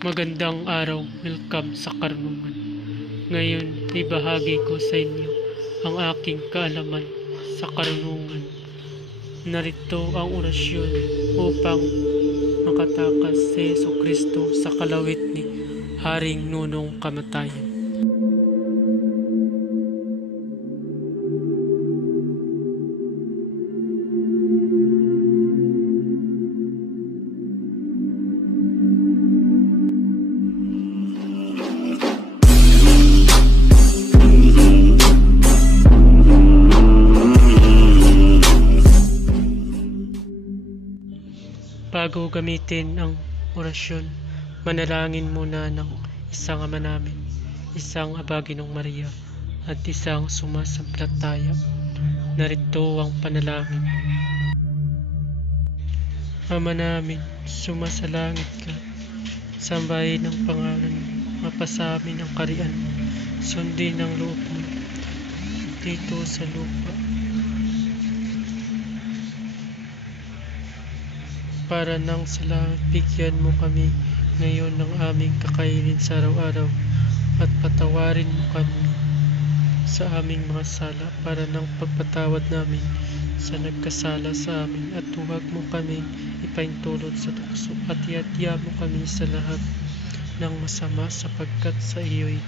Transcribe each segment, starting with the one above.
Magandang araw, welcome sa karunungan. Ngayon, ibahagi ko sa inyo ang aking kaalaman sa karunungan. Narito ang orasyon upang makatakas si Jesucristo sa kalawit ni Haring Nunong Kamatayan. Bago gamitin ang orasyon, manalangin muna ng isang Ama Namin, isang Aba Ginong Maria, at isang sumasampalataya. Narito ang panalangin. Ama namin, sumasalangit ka, sambahin ang pangalan mo, mapasamin ang kariyan mo, sundin ang loob mo, dito sa lupa. Para nang sa langit, bigyan mo kami ngayon ng aming kakainin sa araw-araw, at patawarin mo kami sa aming mga sala para nang pagpatawad namin sa nagkasala sa amin, at huwag mo kami ipaintulot sa tukso, at iadya mo kami sa lahat ng masama, sapagkat sa iyo'y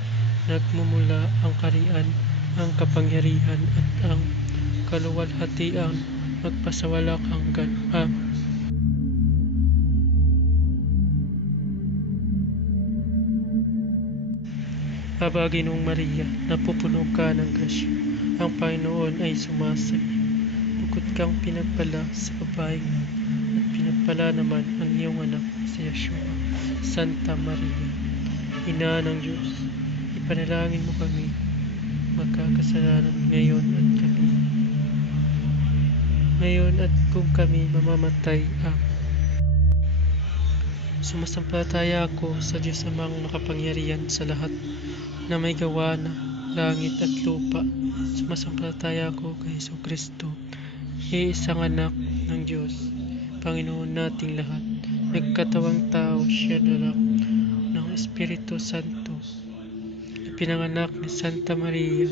nagmumula ang kariyan, ang kapangyarihan, at ang kaluwalhatian magpasawalang hanggan. Amen. Aba Ginong Maria, napupuno ka ng grasya, ang Panginoon ay sumasa iyo. Bukod kang pinagpala sa babaeng at pinagpala naman ang iyong anak si Yeshua. Santa Maria, Ina ng Diyos, ipanalangin mo kami magkakasalanan ngayon at kung kami mamamatay. Amen. Sumasampalataya ako sa Diyos Amang makapangyarihan sa lahat, na may gawa na langit at lupa. Sumasampalataya ako kay Jesucristo, iisang anak ng Diyos, Panginoon nating lahat, nagkatawang tao, siya na lang ng Espiritu Santo, pinanganak ni Santa Maria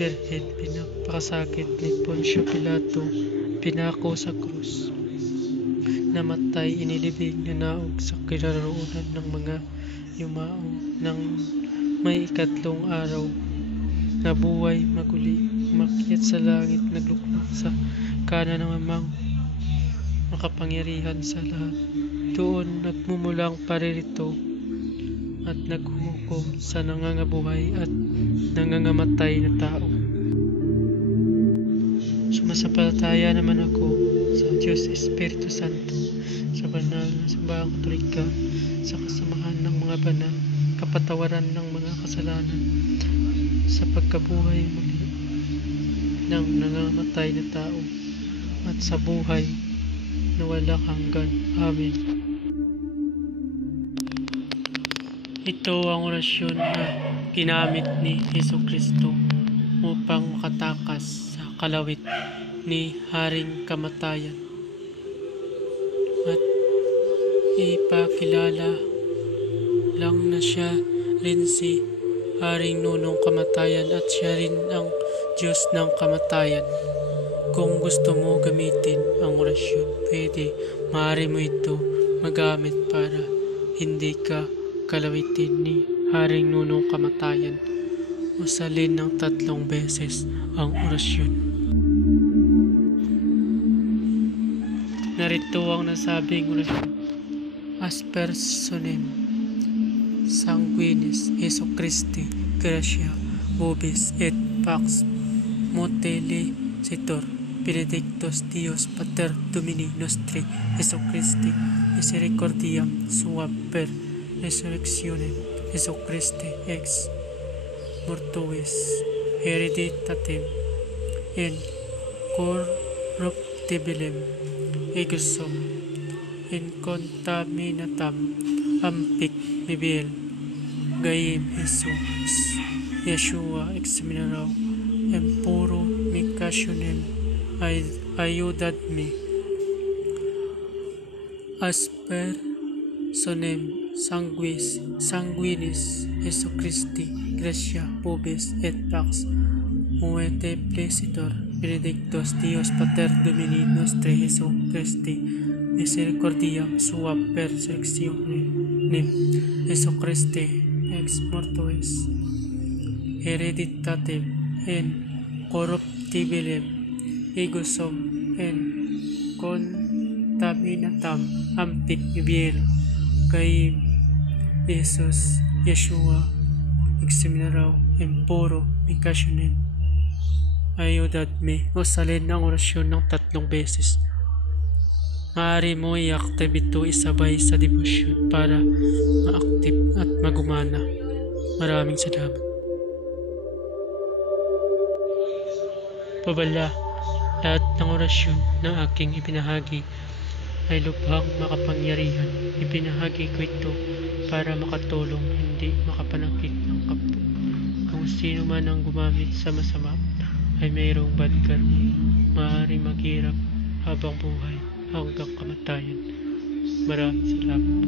Virgen, pinapakasakit ni Poncio Pilato, pinako sa krus, namatay, inilibing, nanaog sa kinaroroonan ng mga yumao, ng may ikatlong araw, nabuhay maguli, umakyat sa langit, nagluklok sa kanan ng Amang makapangyarihan sa lahat. Doon nagmumulang paririto at naghuhukom sa nangangabuhay at nangangamatay na tao. Sumasampalataya naman ako sa Diyos Espiritu Santo, sa banal na simbahang Katolika, sa kasamahan ng mga banal, kapatawaran ng mga kasalanan, sa pagkabuhay muli ng nangamatay na tao, at sa buhay na walang hanggan. Amen. Ito ang orasyon na ginamit ni Jesucristo upang makatakas sa kalawit ni Haring Kamatayan, at ipakilala lang na siya rin si Haring Nunong Kamatayan, at siya rin ang Diyos ng kamatayan. Kung gusto mo gamitin ang orasyon, maaari mo ito magamit para hindi ka kalawitin ni Haring Nunong Kamatayan. Usalin ng 3 beses ang orasyon. Narito ang nasabing orasyon. Aspersionem sanguinis Jesu Christi gratia vobis et pax multiplicator benedictus Dios Pater Domini nostri Jesu Christi misericordiam sua per resurrectionem Jesu Christi ex mortuis hereditatem in corruptibilem egussum incontaminatam ampik bibil gaim Jesus Yeshua ex minerao empuro micationem ayudadme asper sonem sanguinis Jesu Christi, gratia pubis et pax, muete plesitor, benedictus Dios Pater Domini nostre Jesu Christi, misericordiam sua per selectionem Jesu Christi ex mortuis, hereditatem en corruptibilem, ego sum en contaminatam ampit vivier, caim Jesus Yeshua examinarau en puro micationem. Ayudadme o salin ang orasyon ng 3 beses. Maaari mo i-active ito isabay sa debosyon para ma-active at magumana. Maraming salamat. Pabala, lahat ng orasyon na aking ibinahagi ay lubhang makapangyarihan. Ibinahagi ko ito para makatulong, hindi makapanakit ng kapwa. Kung sino man ang gumamit sa masama ay mayroong bad karma. Maaari maghirap habang buhay hanggang kamatayan. Maraming salamat.